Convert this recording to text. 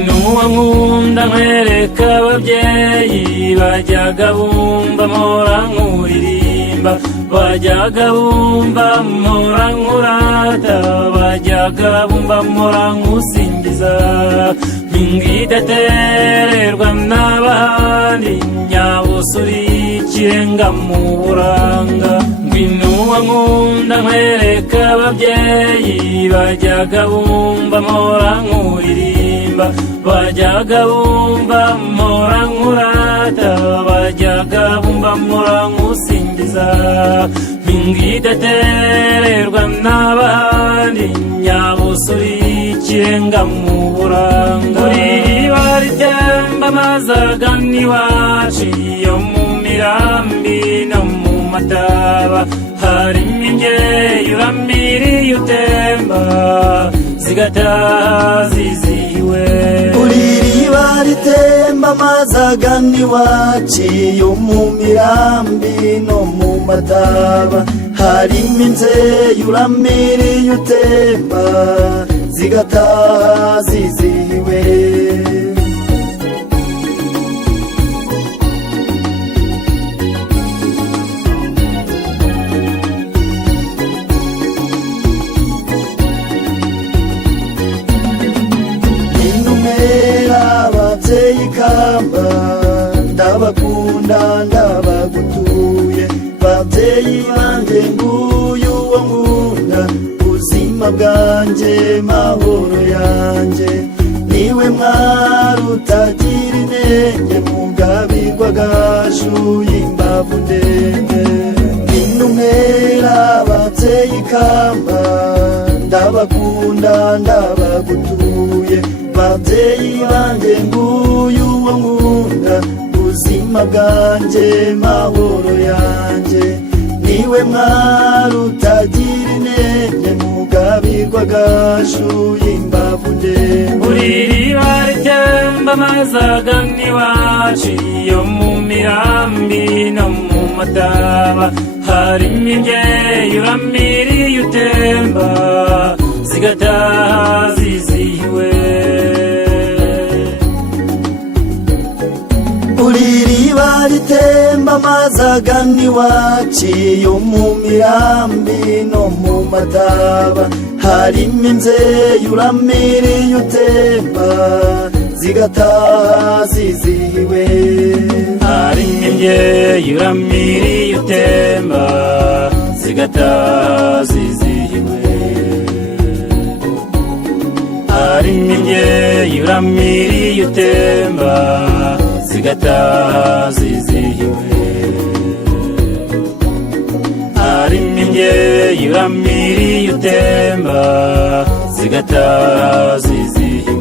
Nkunda nkwereka ababyeyi bajyaga bumva mpora nkuririmba, bajyaga bumva mpora nkurata, bajyaga bumva mpora nkusingiza. Ngidatererwa n'abandi nyabusuri ikirenga mu buranga. Ngwino nkunda nkwereka ababyeyi bajyaga bumva mpora nkuririmba, bajyaga bumva mpora nkurata, bajyaga bumva mpora nkusingiza. Ngidatererwa n'abandi nyabusuri ikirenga mu buranga. Iriba ritemba amazi agana iwacu yo mu mirambi no mu mataba, harimo ingeri urambiriye utemba zigataha zizihiwe. Iriba ritemba amazi agana iwacu yo mu mirambi no mu mataba, harimo inzeyi urambiriye utemba zigataha zizihiwe. Ikamba ndabakunda ndabagutuye, babyeyi banjye nguyu wo nkunda, buzima bwanjye mahoro yanjye. Niwe mwari utagira inenge, mugabirwa gaju y'imbavu ndende. Intumera babyeyi ikamba ndabakunda ndabagutuye, babyeyi banjye nguyu wo nkunda, buzima bwanjye mahoro yanjye. Niwe mwari utagira inenge, mugabirwa gaju y'imbavu ndende. Iriba ritemba amazi agana iwacu yo mu mirambi no mu mataba, harimo ingeri urambiriye utemba zigataha zizihiwe. Iriba ritemba amazi agana iwacu yo mu mirambi no mu mataba, harimo inzeyi urambiriye utemba zigataha zizihiwe. Harimo ingeri urambiriye utemba zigataha zizihiwe. Harimo ingeri urambiriye utemba zigataha zizihiwe. Harimo ingeri urambiriye utemba zigataha zizihiwe.